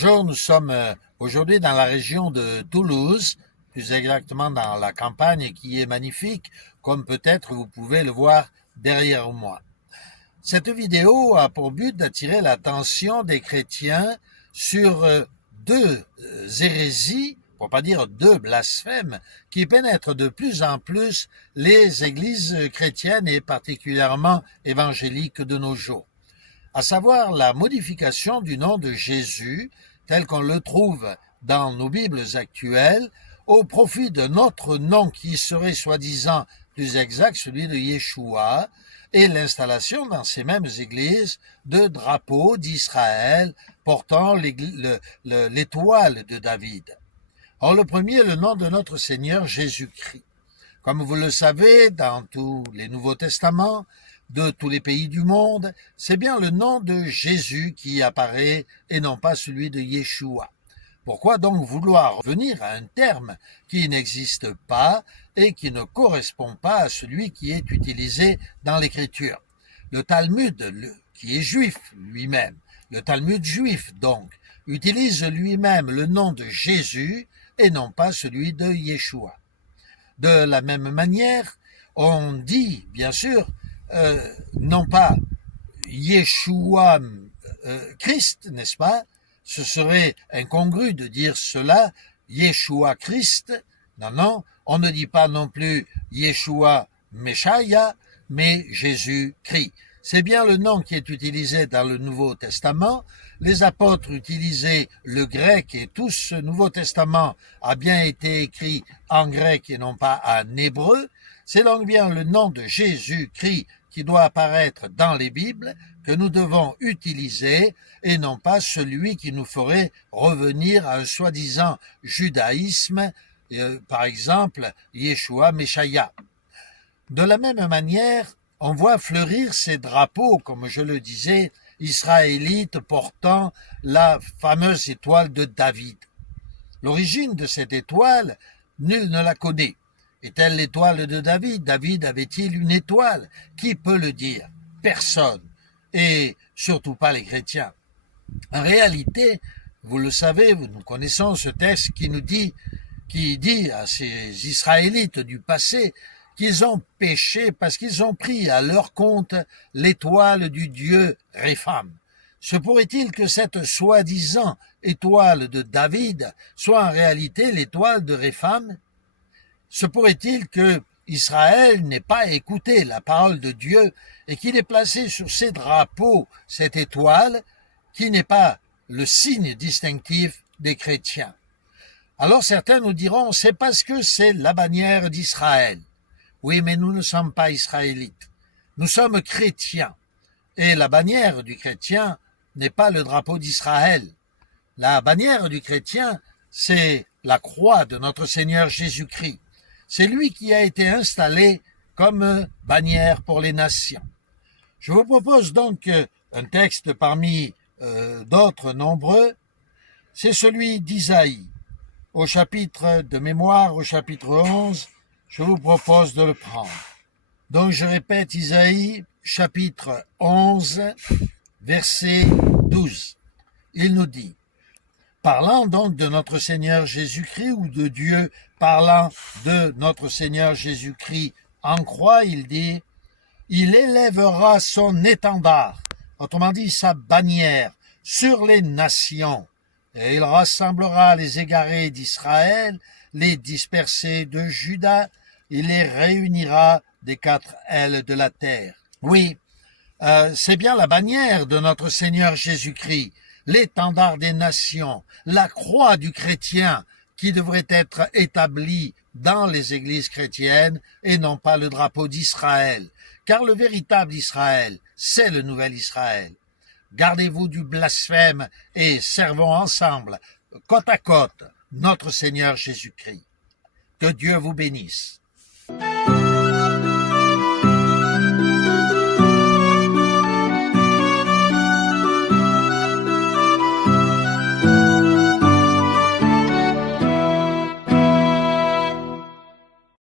Bonjour, nous sommes aujourd'hui dans la région de Toulouse, plus exactement dans la campagne qui est magnifique, comme peut-être vous pouvez le voir derrière moi. Cette vidéo a pour but d'attirer l'attention des chrétiens sur deux hérésies, pour pas dire deux blasphèmes, qui pénètrent de plus en plus les églises chrétiennes et particulièrement évangéliques de nos jours, à savoir la modification du nom de Jésus, tel qu'on le trouve dans nos Bibles actuelles, au profit d'un autre nom qui serait soi-disant plus exact, celui de Yeshua, et l'installation dans ces mêmes églises de drapeaux d'Israël portant l'étoile de David. Or, le premier est le nom de notre Seigneur Jésus-Christ. Comme vous le savez, dans tous les Nouveaux Testaments, de tous les pays du monde, c'est bien le nom de Jésus qui apparaît et non pas celui de Yeshua. Pourquoi donc vouloir revenir à un terme qui n'existe pas et qui ne correspond pas à celui qui est utilisé dans l'Écriture? Le Talmud, qui est juif lui-même, le Talmud juif donc, utilise lui-même le nom de Jésus et non pas celui de Yeshua. De la même manière, on dit, bien sûr, non pas Yeshua Christ, n'est-ce pas? Ce serait incongru de dire cela, Yeshua Christ. Non, non, on ne dit pas non plus Yeshua Meshaya, mais Jésus-Christ. C'est bien le nom qui est utilisé dans le Nouveau Testament. Les apôtres utilisaient le grec et tout ce Nouveau Testament a bien été écrit en grec et non pas en hébreu. C'est donc bien le nom de Jésus-Christ qui doit apparaître dans les Bibles que nous devons utiliser et non pas celui qui nous ferait revenir à un soi-disant judaïsme, par exemple Yeshua Meshaya. De la même manière, on voit fleurir ces drapeaux, comme je le disais, israélites portant la fameuse étoile de David. L'origine de cette étoile, nul ne la connaît. Est-elle l'étoile de David? David avait-il une étoile? Qui peut le dire? Personne. Et surtout pas les chrétiens. En réalité, vous le savez, nous connaissons ce texte qui dit à ces Israélites du passé qu'ils ont péché parce qu'ils ont pris à leur compte l'étoile du dieu Répham. Se pourrait-il que cette soi-disant étoile de David soit en réalité l'étoile de Répham? Se pourrait-il que Israël n'ait pas écouté la parole de Dieu et qu'il ait placé sur ses drapeaux cette étoile qui n'est pas le signe distinctif des chrétiens? Alors certains nous diront, c'est parce que c'est la bannière d'Israël. Oui, mais nous ne sommes pas israélites. Nous sommes chrétiens. Et la bannière du chrétien n'est pas le drapeau d'Israël. La bannière du chrétien, c'est la croix de notre Seigneur Jésus-Christ. C'est lui qui a été installé comme bannière pour les nations. Je vous propose donc un texte parmi d'autres nombreux. C'est celui d'Isaïe. Au chapitre 11, je vous propose de le prendre. Donc je répète Isaïe, chapitre 11, verset 12. Il nous dit, parlant donc de notre Seigneur Jésus-Christ ou de Dieu parlant de notre Seigneur Jésus-Christ en croix, il dit, il élèvera son étendard, autrement dit sa bannière, sur les nations, et il rassemblera les égarés d'Israël, les dispersés de Juda, il les réunira des quatre ailes de la terre. Oui, c'est bien la bannière de notre Seigneur Jésus-Christ, l'étendard des nations, la croix du chrétien qui devrait être établie dans les églises chrétiennes et non pas le drapeau d'Israël. Car le véritable Israël, c'est le nouvel Israël. Gardez-vous du blasphème et servons ensemble, côte à côte, notre Seigneur Jésus-Christ. Que Dieu vous bénisse.